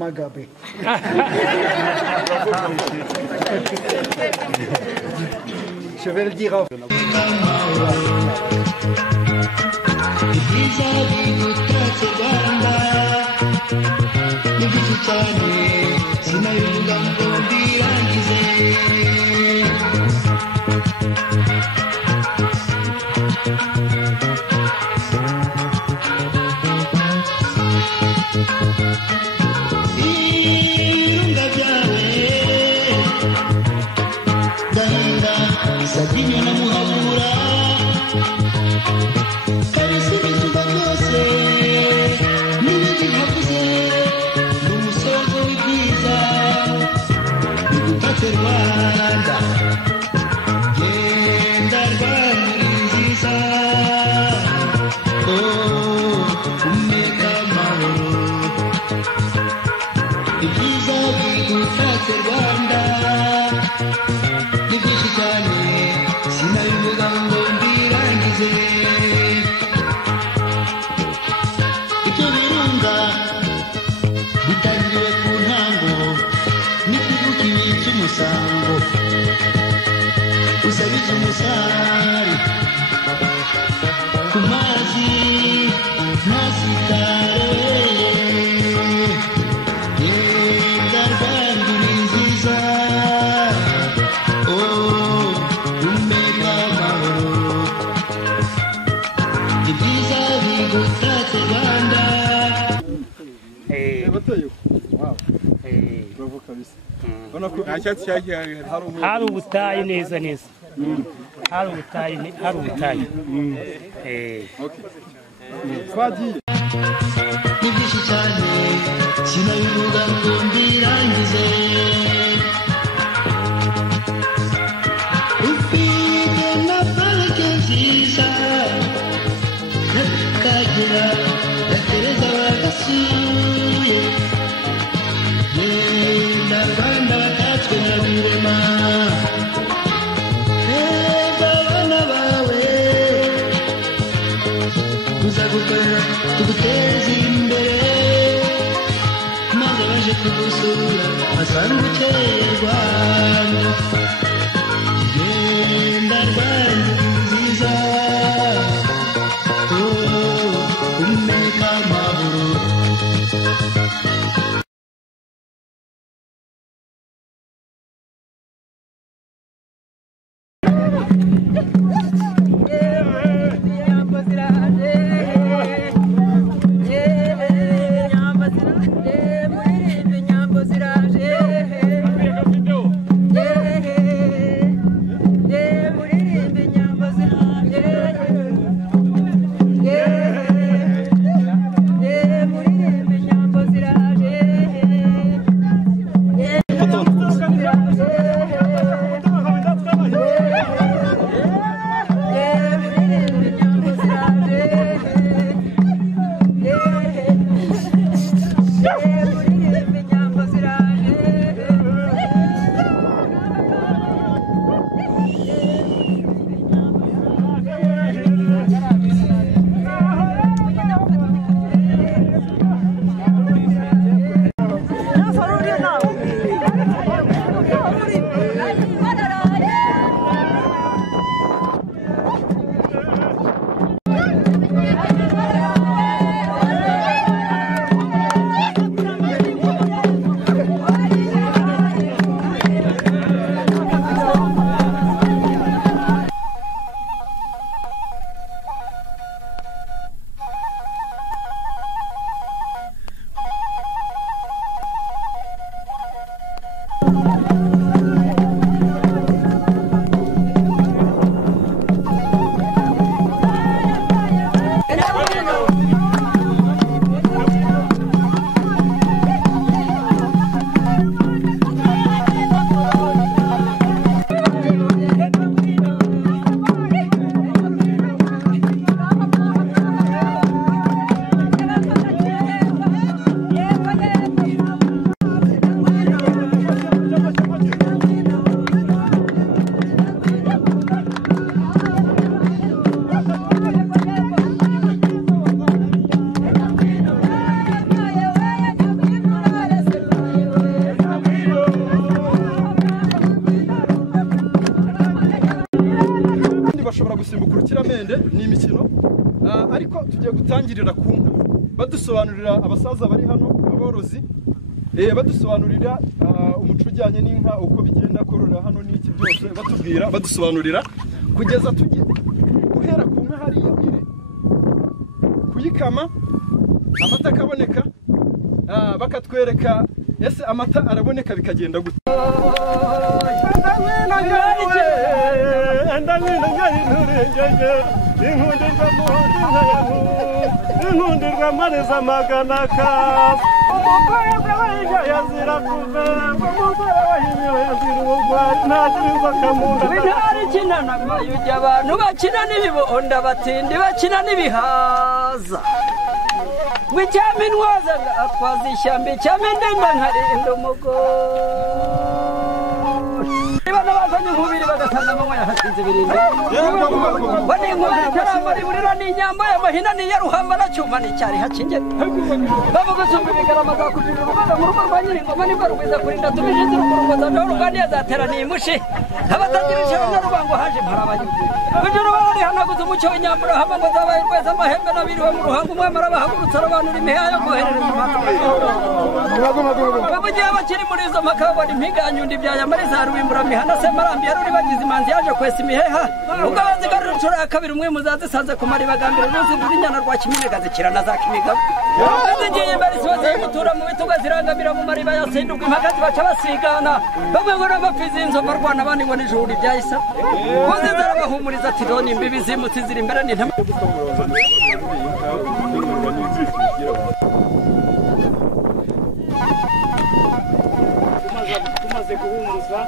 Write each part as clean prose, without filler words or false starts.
Magabe. Je vais le dire en hari ubutayu neza neza hari ubutayu twagiye n'ibyinshi cyane sinabivuga ngo mbirangize ufite na parike nziza n'akagera gatereza bagasuye genda Rwanda watatswe na rurema neza abana bawe tuzagukorera tuguteze imbere maze baje kugusura basanga ukeye Rwanda genda Rwanda nziza umeka amahoro Muri ni imikino ariko tugiye gutangirira ku nka badusobanurira abasaza bari hano aborozi badusobanurira umuco ujyanye n'inka uko bigenda korora hano n'iki byose batubwira badusobanurira kugeza tugiye guhera ku nka hariya ire kuyikama amata akaboneka bakatwereka ese amata araboneka bikagenda gute inkundirwa mareza maganaka umugore bw'abayijya yazira kuve umugore wahimiwe yazira ubugwari ntagirirwa akamunda intare ikinana mayujya abantu bakina n'ibibonda batindi bakina n'ibihaza w'icyama intwaza atwaza ishyamba icyama indemba nkarinda umugore niba n'abazanye inkubiri bagatanga amanywa yahasinze ibirinde bane inkubiri itarambara iburira n'inyamba y'amahina n'iya ruhamba nacyuma n'icyari hakingera bavuga usumba ibigarama zakujurira urubaga mu rugo rwa nyiringoma nibwo rugwiza kurinda tubishize urukurungoza naho ruganiye azateraniye imushi abatangirije abanyarubango haje imparabayuzi ujya urubaga rihanaguza umucyo w'inyamurahama ngo zabaye rweza amahembe n'abiriwe mu ruhango umwe marabahagurutsa arabanura imiheha yo koherereza impapuro bavugiye bakiri muri izo mpaka babona impinga yanyundi ibyayamara izarubimbura mihana se marambi yaruri bagize imanzi yaje kwesa imiheha ubwo bazigarura inshuro ya kabiri umwe muzazisanze ku mari bagambira uruzi rw'inyana rwa kiminega zikirana za kimigabo zigiye imbere zibaze gutura mu bituga zirangamira mu mariba yasinduka impaka zibaca basigana bamwe ngo n'abapfizi inzo barwana abandi ngo n'ijuru ibyahisa uziza arabahumuriza ati doni imbibi zimutse ziri imbere n'intama tumaze guhumuza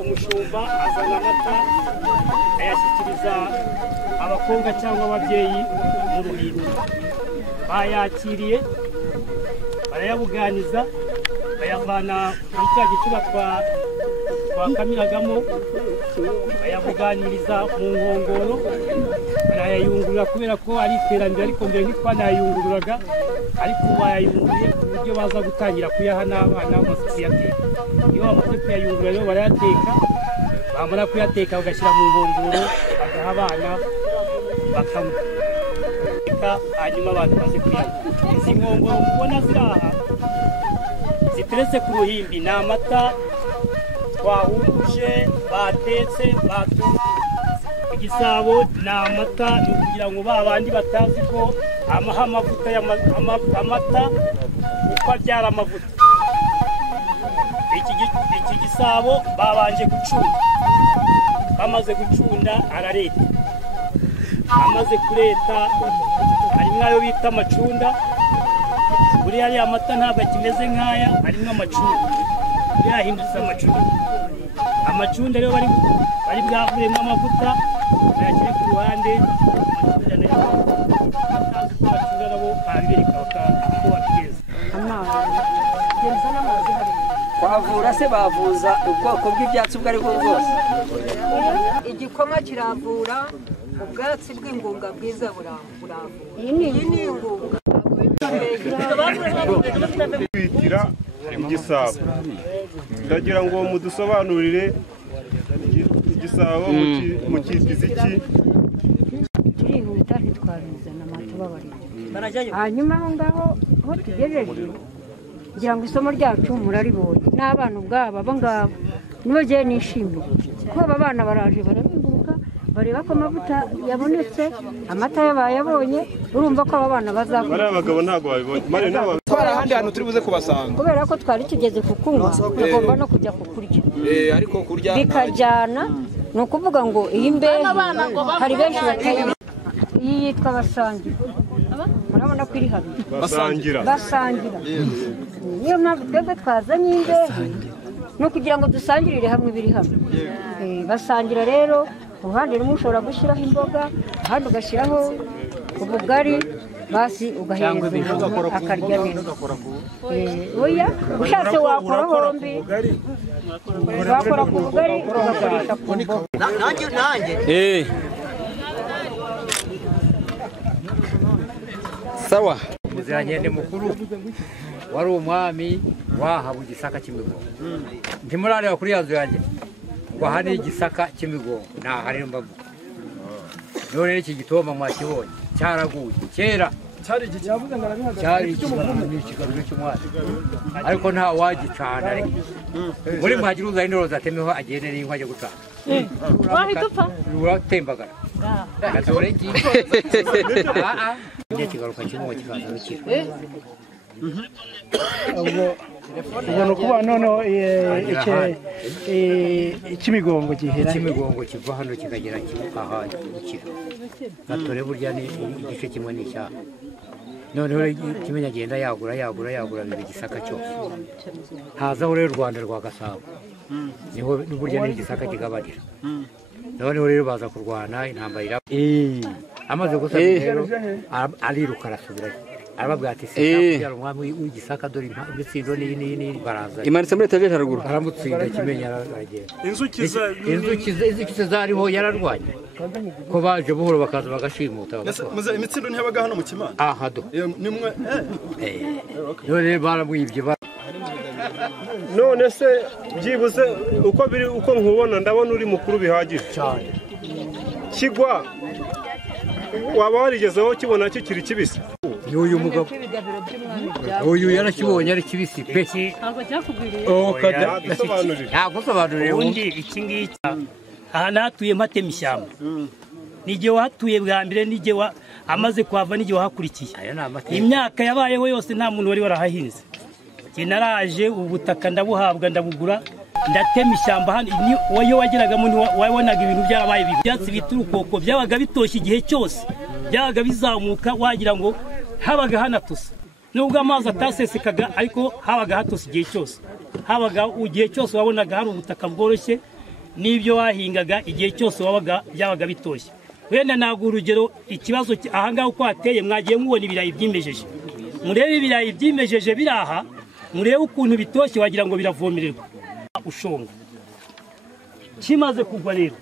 umushumba azana amata ayashyikiriza abakobwa cyangwa ababyeyi mu ruhimbi bayakiriye barayabuganiza bayavana muri cya gicuba twakamiragamo bayabuganiriza mu nkongoro barayayungurura kubera ko ari iterambere ariko mbere ntitwanayayungururaga ariko ubu bayayunguruye ku buryo baza gutangira kuyaha n'abana bamaze kuyateka iyo bamaze kuyayungurura rero barayateka bamara kuyateka bagashyira mu nkongoro bagaha abana bakanywa hanyuma abantu baze kuyanywa izi nkongoro mubona ziri aha ziteretse ku ruhimbi ni amata twahunguje batetse batunze igisabo ni amata ni ukugira ngo ba bandi batazi ko amavuta amata uko abyara amavuta iki gisabo babanje gucunda bamaze gucunda arareta amaze kureta harimo ayo bita amacunda buriya ariya amata ntabwo akimeze nk'aya harimo amacunda buriya yahindutse amacunda rero bari bwavuremo amavuta bayashyire ku ruhande amacunda nayo batazi ko amacunda nabo babibereka uko babigeza kwavura se bavuza ubwoko bw'ibyatsi ubwo ari bwo bwose igikoma kiravura ubwatsi bw'ingunga bwiza buravura iyi ni ingunga kwitira igisabo ndagira ngo mudusobanurire igisabo mu kitizi iki turihuta ntitwabizana amatubabarira hanyuma aho ngaho aho tugejeje kugira ngo isomo ryacu muraribonye n'abana ubwabo abo ngabo nibo gihe nishimiye kuko aba bana baraje barabimburuka bareba ko amavuta yabonetse amata yo bayabonye urumva ko aba bana bazakora bariya bagabo ntabwo babibonye hari ahandi hantu turi buze kubasanga kubera ko twari tugeze kukunywa tugomba no kujya kukurya ariko kurya bikajyana ni ukuvuga ngo iyi mbehe hari benshi batayizi iyi yitwa basangira murabona ko iri hano basangira niyo mpamvu twebwe twazanye imbehe ni ukugira ngo dusangirire hamwe ibiri hamwe basangira rero uruhande rumwe ushobora gushyiraho imboga ahandi ugashyiraho ubugari basi ugahereza umuntu akarya neza oya ushatse wakora hombi wakora ku bugari ugakoresha ku mboga nanjye sawa muziranyende mukuru wari umwami wahaba igisaka cy'imigongo ntimurareba kuri yazo yanjye ngo hari igisaka cy'imigongo ntahari mbavu none iki gitoma mwakibonye cyaraguye kera cyari ikigaruro cy'umwami ariko nta wagicana muri muhagira uzanye n'uroza atemeho agende n'inka ajya gucana wahita upfa uratembagara gatore iki njye kigaruka kimwe kikaza rukira ubona ukuba noneho ikimigongo gihera ikimigongo kiva hano kikagera aha gukira gatore burya ni igice kimwe n'icyaha noneho kimenya agenda yagura biba igisaka cyose hazaho rero u Rwanda rwa Gasabo niho burya ni igisaka kigabanira noneho rero baza kurwana intambara iraba amaze gusaba rero ariruka arasubirayo arababwira ati kugira umwami w'igisaka dore imitsindo ni baraza imanitse muri etage haruguru aramutsinda kimenya aragenda inzuki zariho yararwanye ko baje buhoro bakaza bagashimuta imitsindo ntiyabaga hano mu Kimana ahado nimwe none baramwibye none se byibuze uko nkubona ndabona uri mukuru bihagije cyane kigwa waba warigezeho kibona kikiri kibisi uyu mugabo uyu yarakibonye ari kibisi pe ntabwo cyakugwiriye yagusobanurire ubundi iki ngiki aha natuye mpatema ishyamba n'igihe wahatuye bwa mbere n'igihe amaze kuhava n'igihe wahakurikiye imyaka yabayeho yose nta muntu wari warahahinze njye naraje ubutaka ndabuhabwa ndabugura ndatema ishyamba hano iyo wageragamo wabonaga ibintu byarabaye ibyatsi bita urukoko byabaga bitoshye igihe cyose byabaga bizamuka wagira ngo habaga hanatose nubwo amazi atasesekaga ariko habaga hatose igihe cyose habaga igihe cyose wabonaga hari ubutaka bworoshye n'ibyo wahingaga igihe cyose byabaga bitoshye wenda ntabwo urugero ikibazo ahangaha uko hateye mwagiye mubona ibirayi byimejeje murebe ibirayi byimejeje biri aha murebe ukuntu bitoshye wagira ngo biravomererwa ushonga kimaze kugwa rero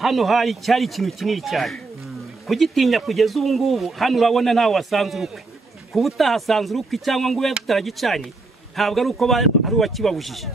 hano cyari ikintu kinini cyane kugitinya kugeza ubu ngubu hano urabona ntawe wasanze urukwe kuba utahasanze urukwe cyangwa ngo ube utaragicanye ntabwo ari uko ari uwakibabujije